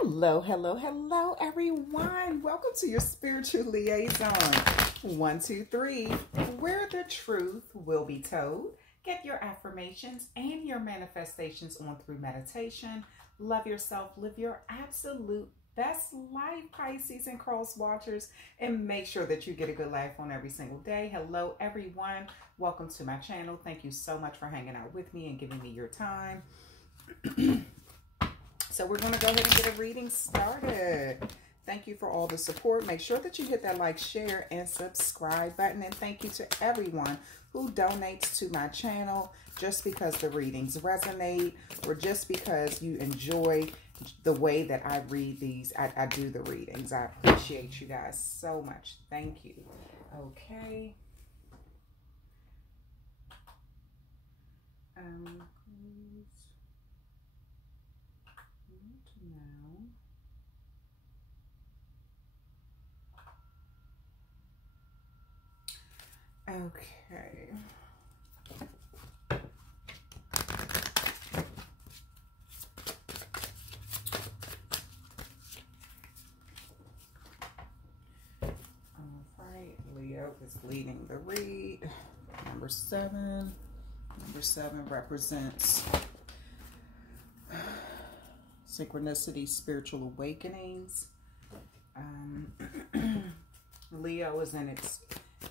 Hello, hello, hello, everyone. Welcome to your spiritual liaison. 1, 2, 3, where the truth will be told. Get your affirmations and your manifestations on through meditation. Love yourself. Live your absolute best life, Pisces and cross watchers, and make sure that you get a good life on every single day. Hello, everyone. Welcome to my channel. Thank you so much for hanging out with me and giving me your time. So we're going to go ahead and get a reading started. Thank you for all the support. Make sure that you hit that like, share, and subscribe button. And thank you to everyone who donates to my channel just because the readings resonate or just because you enjoy the way that I read these. I do the readings. I appreciate you guys so much. Thank you. Okay. Okay. All right, Leo is leading the read. Number 7. Number 7 represents synchronicity, spiritual awakenings. Leo is in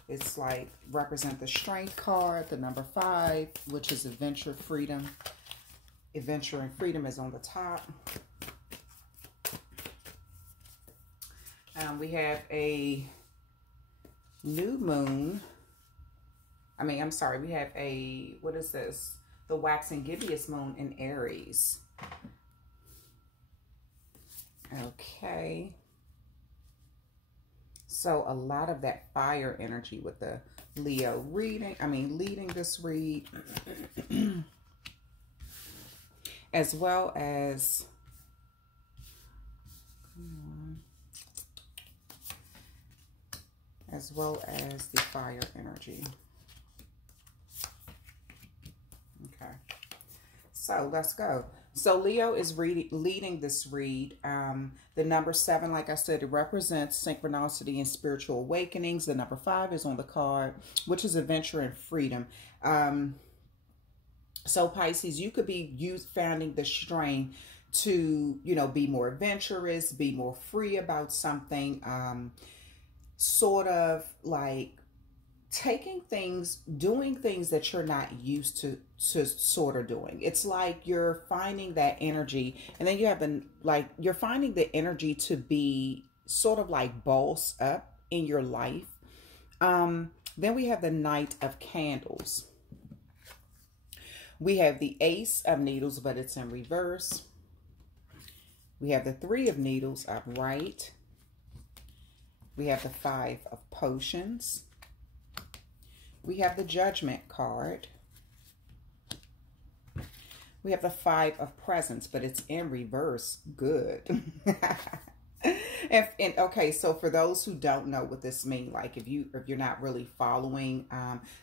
it's like represent the strength card, the number 5, which is adventure, freedom. Adventure and freedom is on the top. We have a new moon. I'm sorry, we have a, what is this? The waxing gibbous moon in Aries. Okay. So a lot of that fire energy with the Leo leading this read, as well as, the fire energy. Okay, so let's go. So Leo is leading this read. The number 7, like I said, it represents synchronicity and spiritual awakenings. The number 5 is on the card, which is adventure and freedom. So Pisces, you could be finding the strength to, be more adventurous, be more free about something, sort of like taking things, doing things that you're not used to sort of doing. It's like you're finding that energy, and then you have you're finding the energy to be sort of like boss up in your life. Then we have the Knight of Candles. We have the Ace of Needles, but it's in reverse. We have the 3 of Needles upright. We have the 5 of Potions. We have the Judgment card. We have the 5 of Presents, but it's in reverse. Good. and okay, so for those who don't know what this means, like if you're not really following,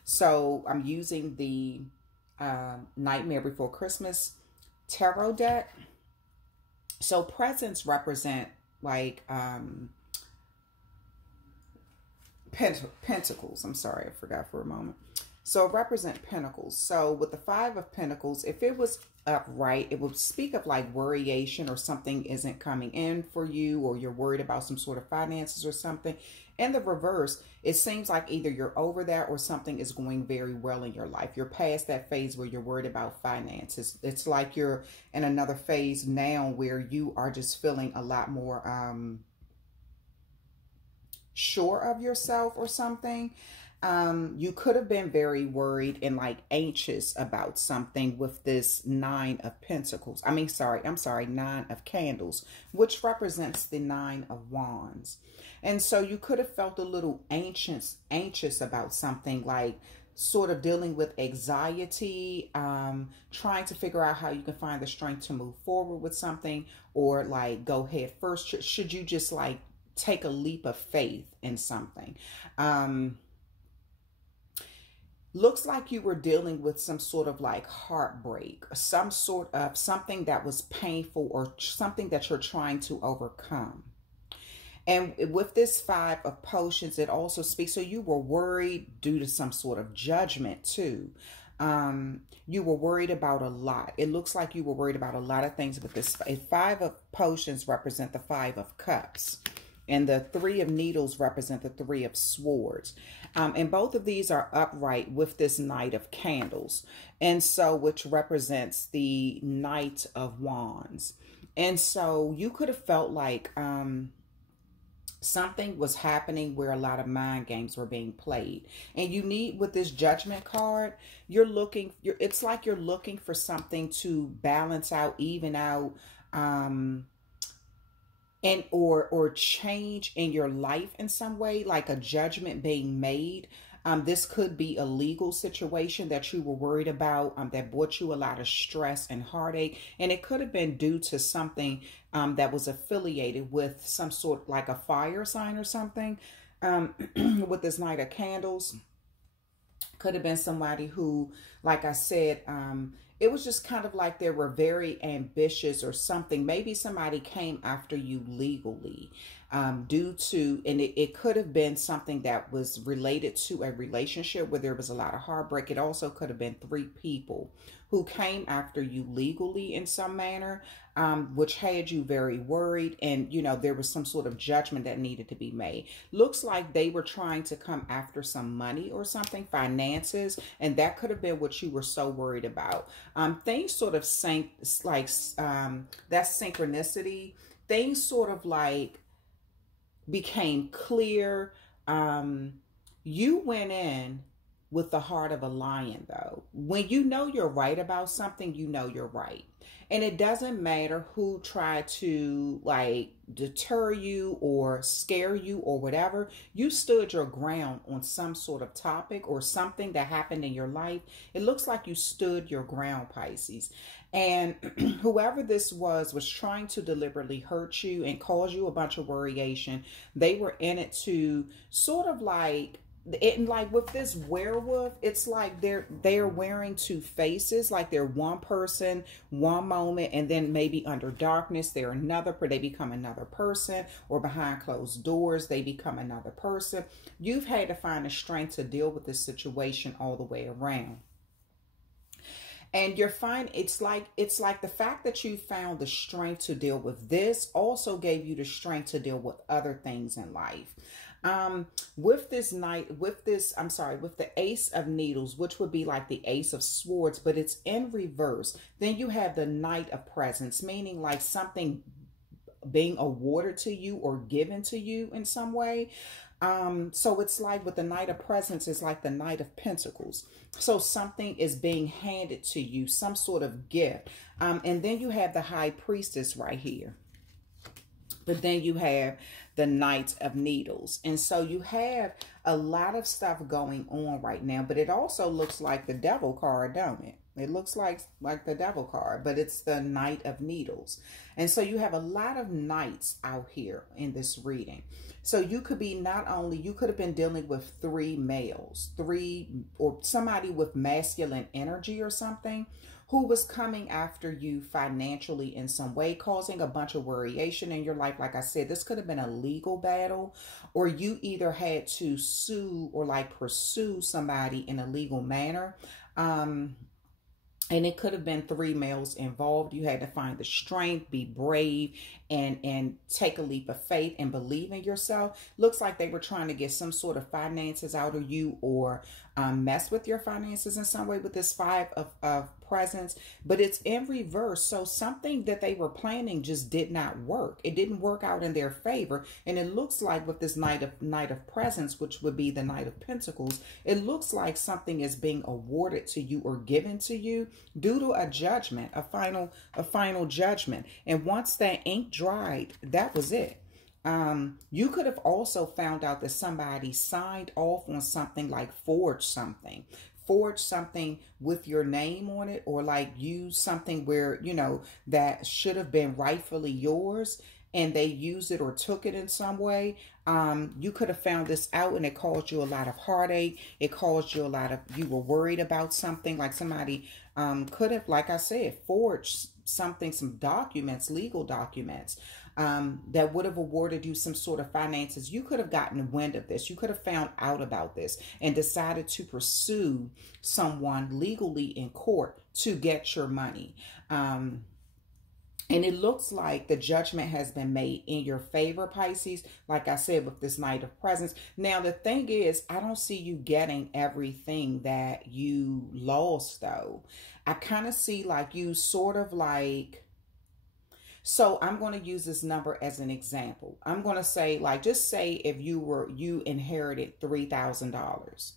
so I'm using the Nightmare Before Christmas tarot deck. So presents represent like pentacles. I'm sorry, I forgot for a moment. So represent pentacles. So with the 5 of Pentacles, if it was upright, it would speak of like worryation, or something isn't coming in for you, or you're worried about some sort of finances or something. In the reverse, it seems like either you're over that or something is going very well in your life. You're past that phase where you're worried about finances. It's like you're in another phase now where you are just feeling a lot more sure of yourself or something. You could have been very worried and like anxious about something with this 9 of Pentacles. I'm sorry, 9 of Candles, which represents the 9 of Wands. And so you could have felt a little anxious about something, like sort of dealing with anxiety, trying to figure out how you can find the strength to move forward with something, or like go head first. Should you just like take a leap of faith in something? looks like you were dealing with some sort of like heartbreak, some sort of something that was painful or something that you're trying to overcome. And with this Five of Potions, it also speaks, so you were worried due to some sort of judgment too. You were worried about a lot. It looks like you were worried about a lot of things with this. Five of Potions represent the Five of Cups. And the Three of Needles represent the Three of Swords. And both of these are upright with this Knight of Candles. And so, which represents the Knight of Wands. And so you could have felt like something was happening where a lot of mind games were being played. And you need, with this Judgment card, it's like you're looking for something to balance out, even out, and or change in your life in some way, like a judgment being made. This could be a legal situation that you were worried about, that brought you a lot of stress and heartache. And it could have been due to something that was affiliated with some sort, like a fire sign or something. With this Knight of Candles, could have been somebody who, like I said, it was just kind of like they were very ambitious or something. Maybe somebody came after you legally due to, and it could have been something that was related to a relationship where there was a lot of heartbreak. It also could have been three people who came after you legally in some manner, which had you very worried. And, you know, there was some sort of judgment that needed to be made. Looks like they were trying to come after some money or something, finances. And that could have been what you were so worried about. Things sort of sank, like that's synchronicity. Things sort of like became clear. You went in with the heart of a lion, though. When you know you're right about something, you know you're right. And it doesn't matter who tried to like deter you or scare you or whatever. You stood your ground on some sort of topic or something that happened in your life. It looks like you stood your ground, Pisces. And whoever this was trying to deliberately hurt you and cause you a bunch of worryation. They were in it to sort of like, and like with this werewolf, it's like they're wearing two faces, like they're one person one moment, and then maybe under darkness they're another, they become another person, or behind closed doors they become another person. You've had to find the strength to deal with this situation all the way around. And you're fine. It's like the fact that you found the strength to deal with this also gave you the strength to deal with other things in life. With the Ace of Needles, which would be like the Ace of Swords, but it's in reverse. Then you have the Knight of Presents, meaning like something being awarded to you or given to you in some way. So it's like with the Knight of Presents is like the Knight of Pentacles. So something is being handed to you, some sort of gift. And then you have the High Priestess right here. But then you have the Knight of Needles. And so you have a lot of stuff going on right now. But it also looks like the Devil card, don't it? It looks like the Devil card, but it's the Knight of Needles. And so you have a lot of knights out here in this reading. So you could be you could have been dealing with three males, or somebody with masculine energy or something, who was coming after you financially in some way, causing a bunch of worryation in your life. Like I said, this could have been a legal battle, or you either had to sue or like pursue somebody in a legal manner. And it could have been three males involved. You had to find the strength, be brave, and take a leap of faith and believe in yourself. Looks like they were trying to get some sort of finances out of you, or mess with your finances in some way with this Five of Presents. But it's in reverse. So something that they were planning just did not work. It didn't work out in their favor. And it looks like with this Knight of Presents, which would be the Knight of Pentacles, it looks like something is being awarded to you or given to you due to a judgment, a final judgment. And once that ink dried, that was it. You could have also found out that somebody signed off on something, like forged forge something with your name on it, or like use something where, you know, that should have been rightfully yours, and they used it or took it in some way. You could have found this out, and it caused you a lot of heartache. It caused you a lot of, you were worried about something, like somebody could have, like I said, forged something, some documents, legal documents, that would have awarded you some sort of finances. You could have gotten wind of this. You could have found out about this and decided to pursue someone legally in court to get your money. And it looks like the judgment has been made in your favor, Pisces, like I said, with this Knight of Presents. Now, the thing is, I don't see you getting everything that you lost, though. I kind of see like you sort of like, so I'm going to use this number as an example. I'm going to say, like, just say if you inherited $3,000.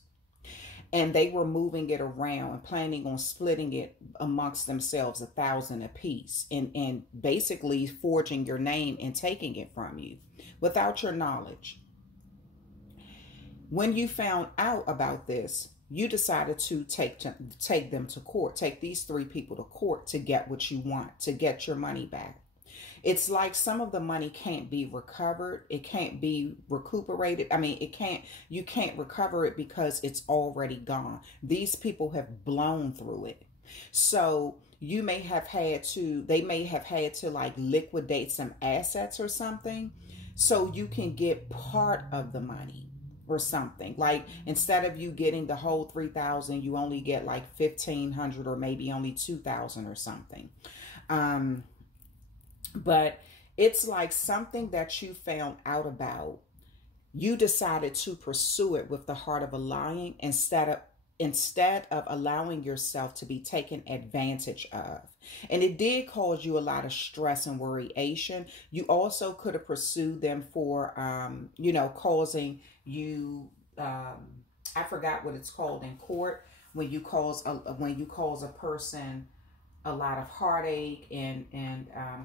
And they were moving it around and planning on splitting it amongst themselves, $1,000 apiece, and basically forging your name and taking it from you without your knowledge. When you found out about this, you decided to take them to court, take these three people to court to get what you want, to get your money back. It's like some of the money can't be recovered. It can't be recuperated. I mean, you can't recover it because it's already gone. These people have blown through it. So you may have had to, they may have had to like liquidate some assets or something so you can get part of the money or something. Like instead of you getting the whole 3,000, you only get like 1,500 or maybe only 2,000 or something. But it's like something that you found out about. You decided to pursue it with the heart of a lion instead of allowing yourself to be taken advantage of. And it did cause you a lot of stress and worryation. You also could have pursued them for, you know, causing you, I forgot what it's called in court, when you cause a person a lot of heartache and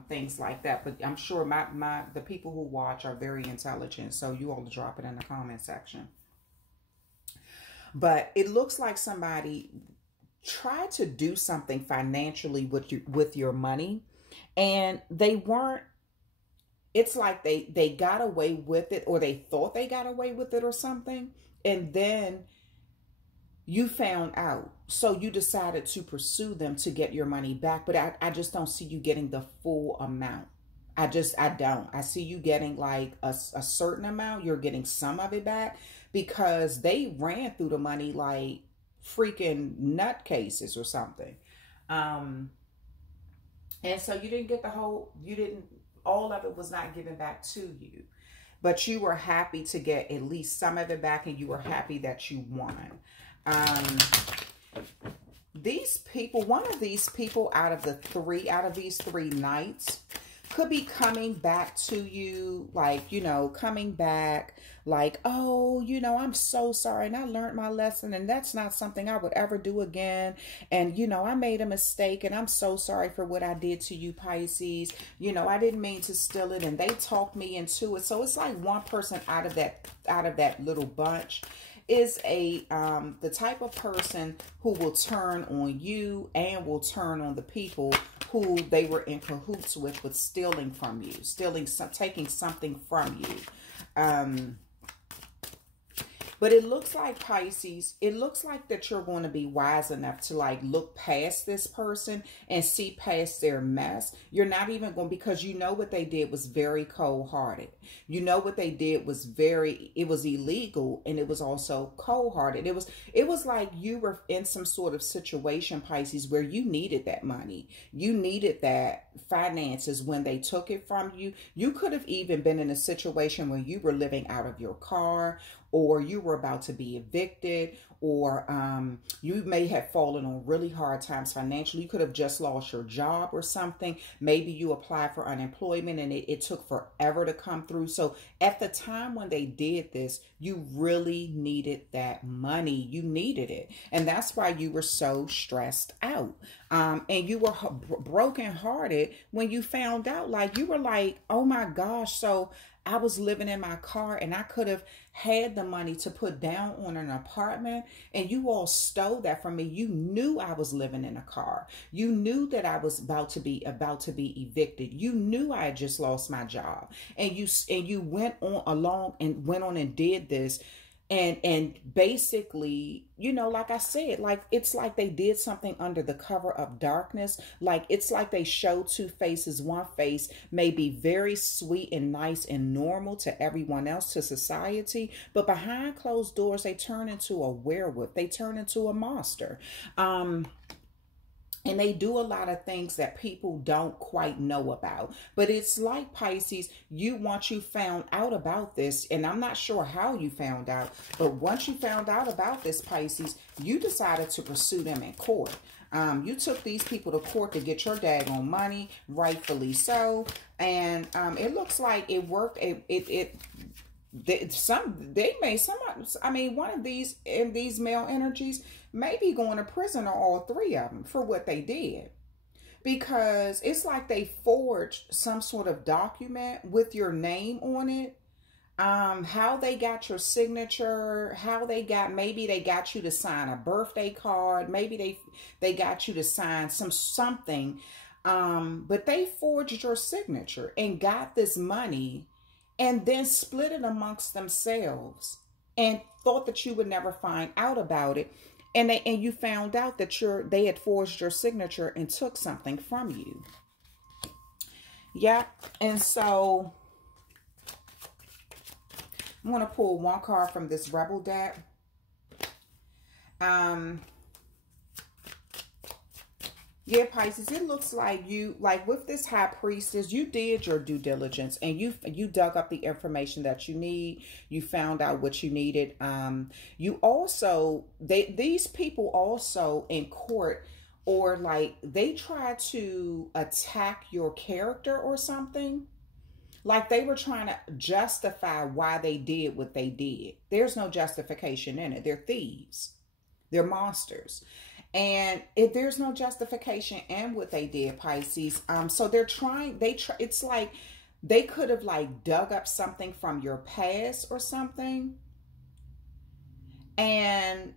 things like that. But I'm sure the people who watch are very intelligent, so you all drop it in the comment section. But it looks like somebody tried to do something financially with your money, and they weren't. It's like they got away with it, or they thought they got away with it or something, and then you found out. So you decided to pursue them to get your money back. But I just don't see you getting the full amount. I don't. I see you getting like a certain amount. You're getting some of it back because they ran through the money like freaking nutcases or something. And so you didn't get all of it was not given back to you. But you were happy to get at least some of it back, and you were happy that you won. These people, one of these people out of these three knights could be coming back to you, like, you know, coming back like, oh, you know, I'm so sorry, and I learned my lesson, and that's not something I would ever do again. And, you know, I made a mistake, and I'm so sorry for what I did to you, Pisces. You know, I didn't mean to steal it, and they talked me into it. So it's like one person out of that little bunch is the type of person who will turn on you and will turn on the people who they were in cahoots with stealing from you, taking something from you. But it looks like, Pisces, it looks like that you're going to be wise enough to like look past this person and see past their mess. You're not even going, because you know what they did was very cold-hearted. You know what they did was it was illegal, and it was also cold-hearted. It was like you were in some sort of situation, Pisces, where you needed that money. You needed that finances when they took it from you. You could have even been in a situation where you were living out of your car, or you were about to be evicted, or you may have fallen on really hard times financially. You could have just lost your job or something. Maybe you applied for unemployment and it took forever to come through. So at the time when they did this, you really needed that money. You needed it. And that's why you were so stressed out. And you were brokenhearted when you found out. Like, you were like, oh my gosh, so I was living in my car and I could have had the money to put down on an apartment, and you all stole that from me. You knew I was living in a car. You knew that I was about to be evicted. You knew I had just lost my job, and you went on along and went on and did this. And basically, you know, like I said, like it's like they did something under the cover of darkness. Like it's like they show two faces. One face may be very sweet and nice and normal to everyone else, to society, but behind closed doors, they turn into a werewolf. They turn into a monster. And they do a lot of things that people don't quite know about. But it's like, Pisces, once you found out about this, and I'm not sure how you found out, but once you found out about this, Pisces, you decided to pursue them in court. You took these people to court to get your daggone money, rightfully so. And it looks like it worked. One of these male energies may be going to prison, or all three of them, for what they did, because it's like they forged some sort of document with your name on it. How they got your signature, maybe they got you to sign a birthday card, maybe they got you to sign something, but they forged your signature and got this money, and then split it amongst themselves and thought that you would never find out about it. And you found out that they had forged your signature and took something from you. Yeah. And so I'm going to pull one card from this Rebel deck. Yeah, Pisces, it looks like with this High Priestess, you did your due diligence, and you dug up the information that you need. You found out what you needed. You also, these people also in court, or like they try to attack your character or something. Like they were trying to justify why they did what they did. There's no justification in it. They're thieves. They're monsters. And if there's no justification in what they did, Pisces, so it's like they could have like dug up something from your past or something. And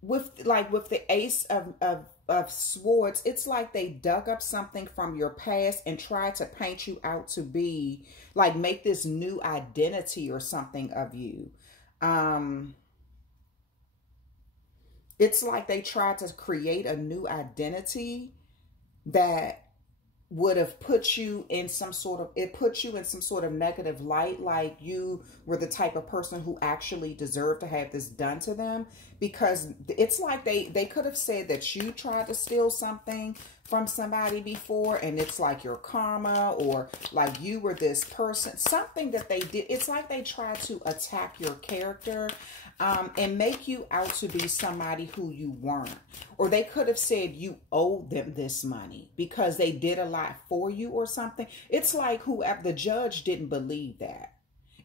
with the Ace of Swords, it's like they dug up something from your past and tried to paint you out to be like, make this new identity or something of you. It's like they tried to create a new identity that would have put you in some sort of negative light, like you were the type of person who actually deserved to have this done to them, because it's like they could have said that you tried to steal something from somebody before, and it's like your karma, or like you were this person, something that they did. It's like they tried to attack your character, and make you out to be somebody who you weren't. Or they could have said you owed them this money because they did a lot for you or something. It's like whoever, the judge didn't believe that.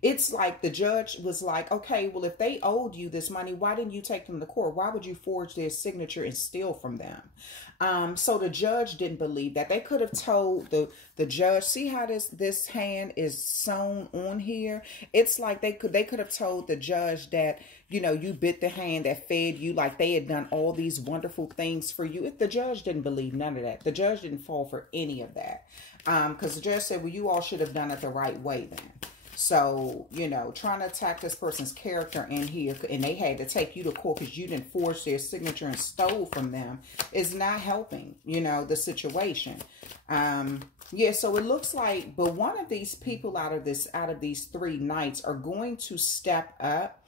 It's like the judge was like, okay, well, if they owed you this money, why didn't you take them to court? Why would you forge their signature and steal from them? So the judge didn't believe that. They could have told the judge, see how this hand is sewn on here? It's like they could have told the judge that, you know, you bit the hand that fed you, like they had done all these wonderful things for you. If the judge didn't believe none of that, the judge didn't fall for any of that. Because the judge said, well, you all should have done it the right way then. So, you know, trying to attack this person's character in here, and they had to take you to court because you didn't forge their signature and stole from them, is not helping, you know, the situation. Yeah, so it looks like, but one of these people out of these three knights are going to step up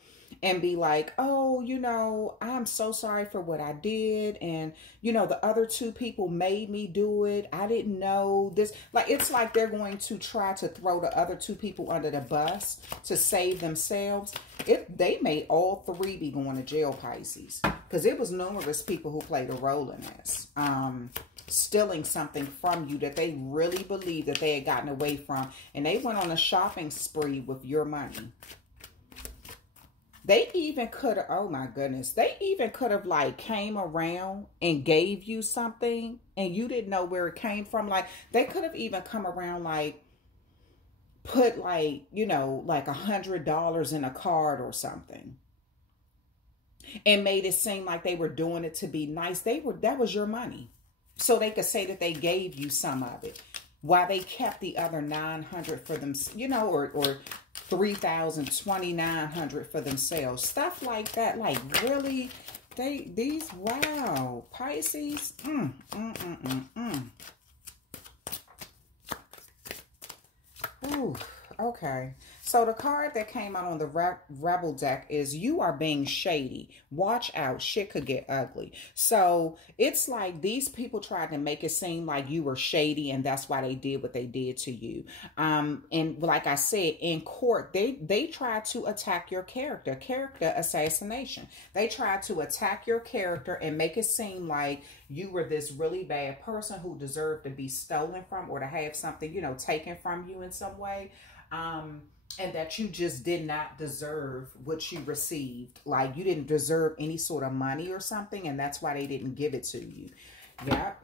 and be like, oh, you know, I'm so sorry for what I did. And, you know, the other two people made me do it. I didn't know this. Like, it's like they're going to try to throw the other two people under the bus to save themselves. They may all three be going to jail, Pisces. Because it was numerous people who played a role in this. Stealing something from you that they really believed that they had gotten away from. And they went on a shopping spree with your money. They even could have, oh my goodness, they even could have like came around and gave you something and you didn't know where it came from. Like they could have even come around like put like, you know, like $100 in a card or something and made it seem like they were doing it to be nice. That was your money. So they could say that they gave you some of it while they kept the other 900 for them, you know, or 3,000, for themselves. Stuff like that. Like, really, wow, Pisces. Ooh, okay. So the card that came out on the Rebel deck is you are being shady. Watch out. Shit could get ugly. So it's like these people tried to make it seem like you were shady and that's why they did what they did to you. And like I said, in court, they tried to attack your character assassination. They tried to attack your character and make it seem like you were this really bad person who deserved to be stolen from or to have something, you know, taken from you in some way. And that you just did not deserve what you received. Like, you didn't deserve any sort of money or something, and that's why they didn't give it to you. Yep.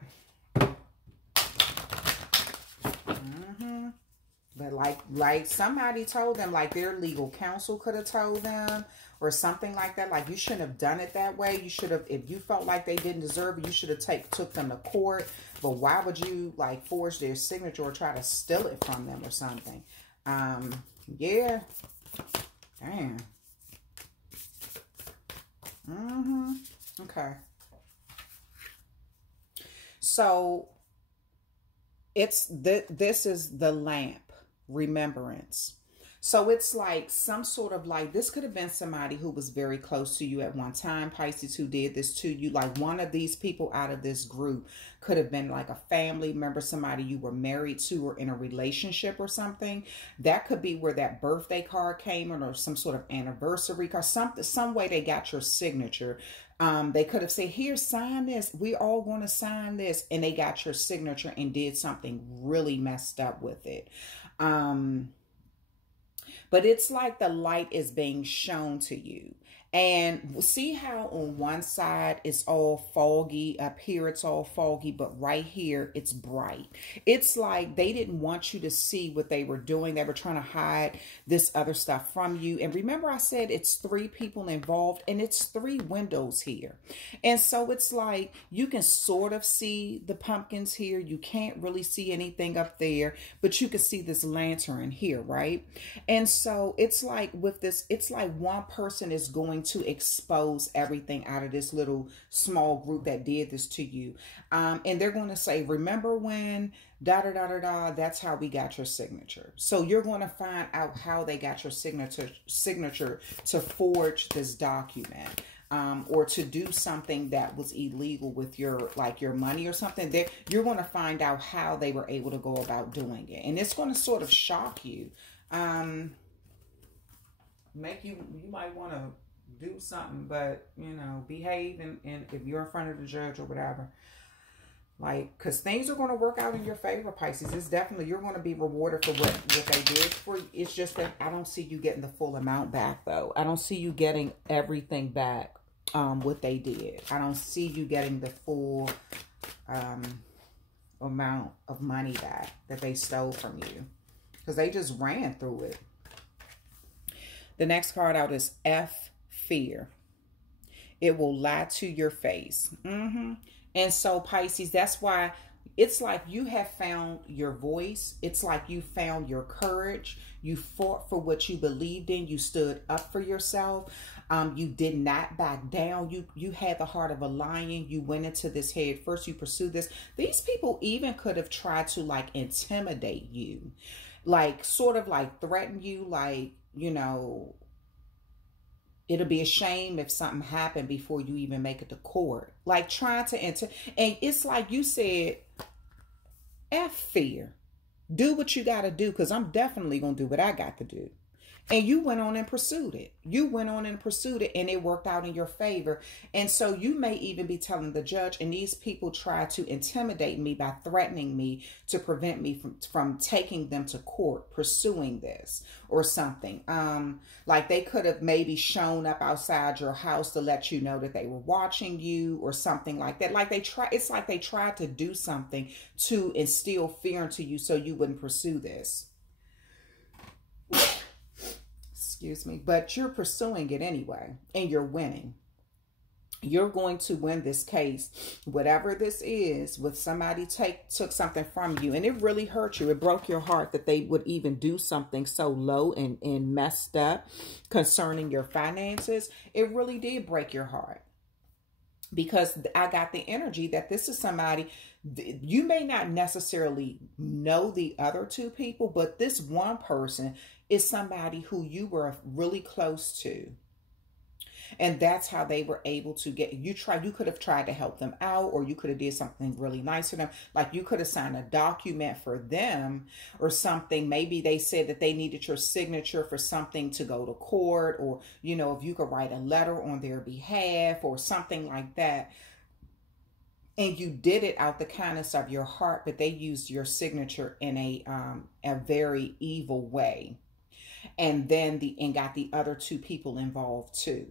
But like somebody told them, like their legal counsel could have told them or something like that. Like, you shouldn't have done it that way. You should have, if you felt like they didn't deserve it, you should have took them to court. But why would you, like, forge their signature or try to steal it from them or something? Yeah. Damn. Okay. So this is the lamp, remembrance. So it's like some sort of like, this could have been somebody who was very close to you at one time, Pisces, who did this to you. Like, one of these people out of this group could have been like a family member, somebody you were married to or in a relationship or something. That could be where that birthday card came in, or some sort of anniversary card, some way they got your signature. They could have said, here, sign this. We all want to sign this. And they got your signature and did something really messed up with it. But it's like the light is being shown to you. And see how on one side it's all foggy, up here it's all foggy, but right here it's bright. It's like they didn't want you to see what they were doing. They were trying to hide this other stuff from you. And remember I said it's 3 people involved and it's 3 windows here. And so it's like you can sort of see the pumpkins here. You can't really see anything up there, but you can see this lantern here, right? And so it's like with this, it's like one person is going to expose everything out of this little small group that did this to you. And they're going to say, remember when that's how we got your signature. So you're going to find out how they got your signature to forge this document. Or to do something that was illegal with your, like your money or something. You're going to find out how they were able to go about doing it. And it's going to sort of shock you. Make you might want to do something, but, you know, behave and if you're in front of the judge or whatever. Like, because things are going to work out in your favor, Pisces. It's definitely, you're going to be rewarded for what they did for you. It's just that I don't see you getting the full amount back, though. I don't see you getting everything back, what they did. I don't see you getting the full amount of money back that they stole from you. Because they just ran through it. The next card out is F, fear. It will lie to your face. And so, Pisces, that's why it's like you have found your voice. It's like you found your courage. You fought for what you believed in. You stood up for yourself. You did not back down. You had the heart of a lion. You went into this head first. You pursued this. These people even could have tried to, like, intimidate you. Like, sort of like threaten you, like, you know, it'll be a shame if something happened before you even make it to court. Like, trying to enter. And it's like you said, F fear. Do what you got to do, because I'm definitely going to do what I got to do. And you went on and pursued it. You went on and pursued it, and it worked out in your favor. And so you may even be telling the judge, and these people try to intimidate me by threatening me to prevent me from taking them to court, pursuing this or something. Like they could have maybe shown up outside your house to let you know that they were watching you or something like that. Like it's like they tried to do something to instill fear into you so you wouldn't pursue this. excuse me, but you're pursuing it anyway, and you're winning. You're going to win this case, whatever this is, with somebody took something from you, and it really hurt you. It broke your heart that they would even do something so low and messed up concerning your finances. It really did break your heart, because I got the energy that this is somebody, you may not necessarily know the other two people, but this one person is somebody who you were really close to. And that's how they were able to get you. You could have tried to help them out, or you could have did something really nice for them. Like you could have signed a document for them or something. Maybe they said that they needed your signature for something to go to court, or, you know, if you could write a letter on their behalf or something like that. And you did it out the kindness of your heart, but they used your signature in a very evil way. And then got the other two people involved too,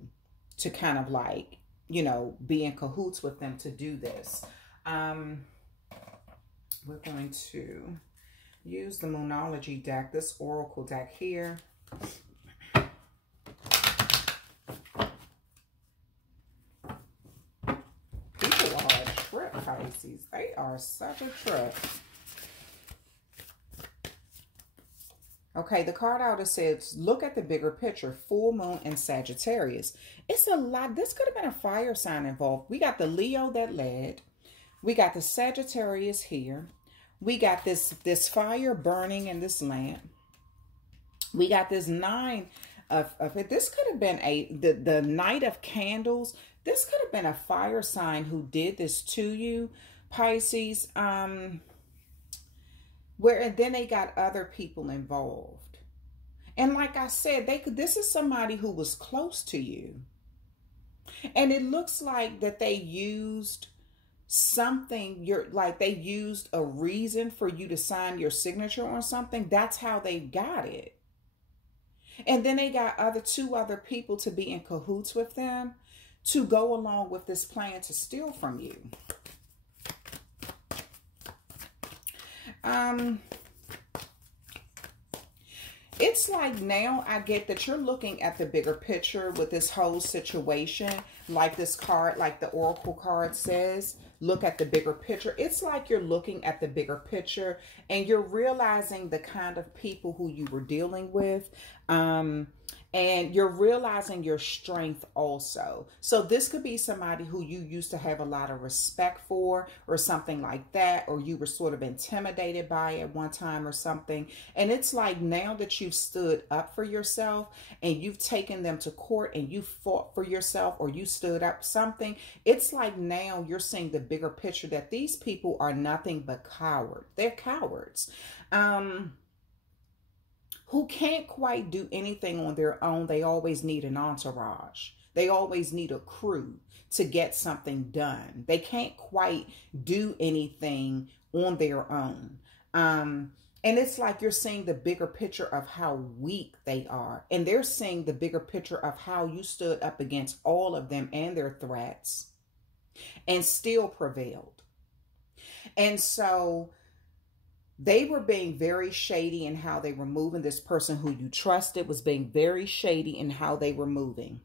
to kind of like, you know, be in cahoots with them to do this. We're going to use the Moonology deck, this Oracle deck here. People are a trip, Pisces. They are such a trip. Okay, the card out, it says, look at the bigger picture, full moon and Sagittarius. It's a lot. This could have been a fire sign involved. We got the Leo that led. We got the Sagittarius here. We got this fire burning in this lamp. We got this nine of it. This could have been the Knight of Candles. This could have been a fire sign who did this to you, Pisces. Where then they got other people involved. And like I said, this is somebody who was close to you. And it looks like that they used something, they used a reason for you to sign your signature on something. That's how they got it. And then they got two other people to be in cahoots with them to go along with this plan to steal from you. It's like now I get that you're looking at the bigger picture with this whole situation, like this card, like the Oracle card says, look at the bigger picture. It's like you're looking at the bigger picture and you're realizing the kind of people who you were dealing with. And you're realizing your strength also. So this could be somebody who you used to have a lot of respect for or something like that, or you were sort of intimidated by at one time or something. And it's like now that you've stood up for yourself and you've taken them to court and you fought for yourself, or you stood up something, it's like now you're seeing the bigger picture that these people are nothing but cowards. They're cowards. Who can't quite do anything on their own. They always need an entourage. They always need a crew to get something done. They can't quite do anything on their own. And it's like you're seeing the bigger picture of how weak they are. And they're seeing the bigger picture of how you stood up against all of them and their threats and still prevailed. And so they were being very shady in how they were moving. This person who you trusted was being very shady in how they were moving.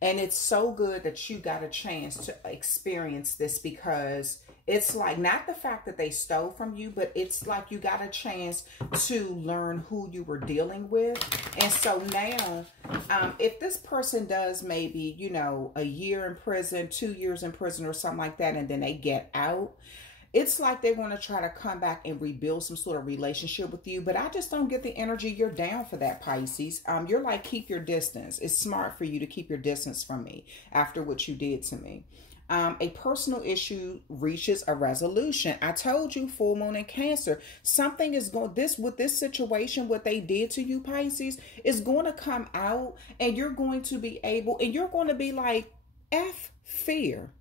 And it's so good that you got a chance to experience this, because it's like not the fact that they stole from you, but it's like you got a chance to learn who you were dealing with. And so now, if this person does maybe, you know, a year in prison, 2 years in prison or something like that, and then they get out, it's like they want to try to come back and rebuild some sort of relationship with you. But I just don't get the energy you're down for that, Pisces. You're like, keep your distance. It's smart for you to keep your distance from me after what you did to me. A personal issue reaches a resolution. I told you, full moon in Cancer, something is going, with this situation, what they did to you, Pisces, is going to come out, and you're going to be able, and you're going to be like, F fear.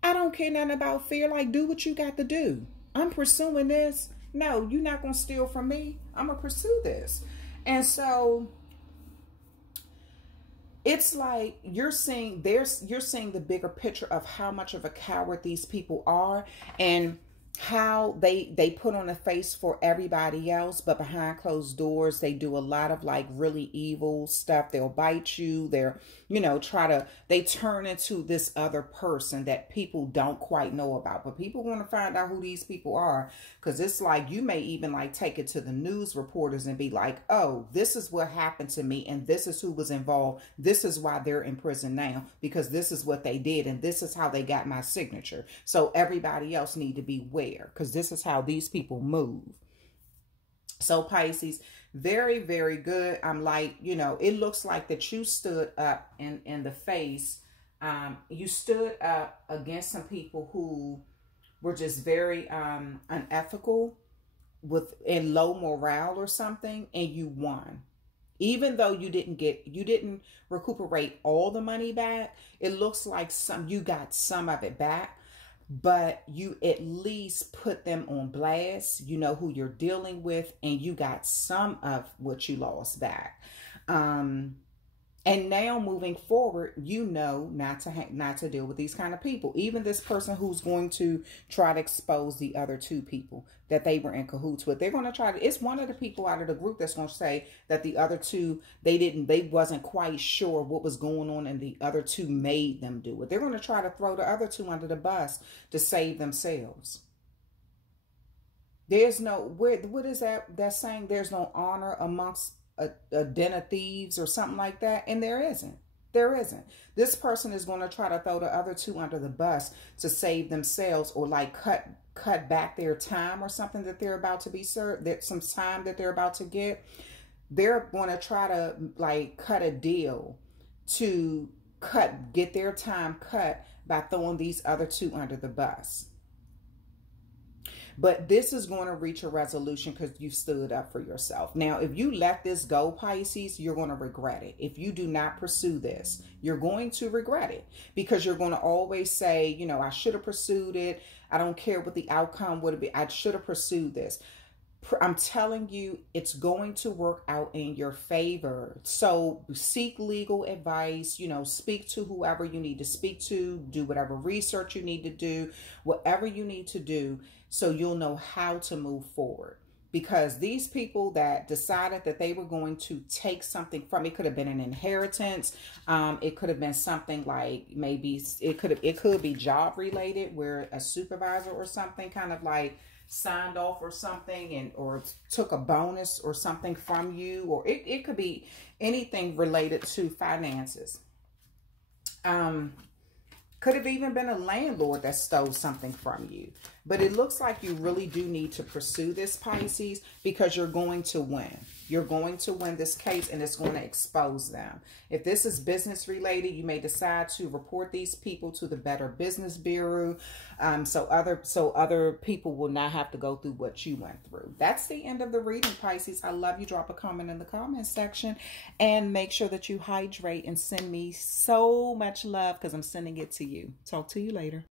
I don't care nothing about fear. Like, do what you got to do. I'm pursuing this. No, you're not going to steal from me. I'm going to pursue this. And so it's like you're seeing the bigger picture of how much of a coward these people are. And how they put on a face for everybody else, but behind closed doors they do a lot of like really evil stuff. They'll bite you, they're, you know, they turn into this other person that people don't quite know about, but people want to find out who these people are, because it's like you may even like take it to the news reporters and be like, oh, this is what happened to me and this is who was involved, this is why they're in prison now, because this is what they did and this is how they got my signature. So everybody else need to beware, because this is how these people move. So Pisces, very, very good. I'm like, you know, it looks like that you stood up in the face. You stood up against some people who were just very unethical and low morale or something, and you won. Even though you didn't recuperate all the money back, it looks like you got some of it back. But you at least put them on blast. You know who you're dealing with, and you got some of what you lost back. And now moving forward, you know not to deal with these kind of people. Even this person who's going to try to expose the other two people that they were in cahoots with. They're going to try to, it's one of the people out of the group that's going to say that the other two, they wasn't quite sure what was going on and the other two made them do it. They're going to try to throw the other two under the bus to save themselves. There's no, what is that saying? There's no honor amongst a den of thieves or something like that. And there isn't. There isn't. This person is going to try to throw the other two under the bus to save themselves, or like cut back their time or something that they're about to be served, that some time that they're about to get. They're going to try to like cut a deal to get their time cut by throwing these other two under the bus. But this is going to reach a resolution because you stood up for yourself. Now, if you let this go, Pisces, you're going to regret it. If you do not pursue this, you're going to regret it, because you're going to always say, you know, I should have pursued it. I don't care what the outcome would be. I should have pursued this. I'm telling you, it's going to work out in your favor. So seek legal advice, you know, speak to whoever you need to speak to, do whatever research you need to do, whatever you need to do, so you'll know how to move forward. Because these people that decided that they were going to take something from, it could have been an inheritance. It could have been something like, maybe it could be job related, where a supervisor or something kind of like signed off or something, or took a bonus or something from you, or it could be anything related to finances. Could have even been a landlord that stole something from you. But it looks like you really do need to pursue this, Pisces, because you're going to win. You're going to win this case, and it's going to expose them. If this is business related, you may decide to report these people to the Better Business Bureau, so other people will not have to go through what you went through. That's the end of the reading, Pisces. I love you. Drop a comment in the comment section, and make sure that you hydrate and send me so much love, because I'm sending it to you. Talk to you later.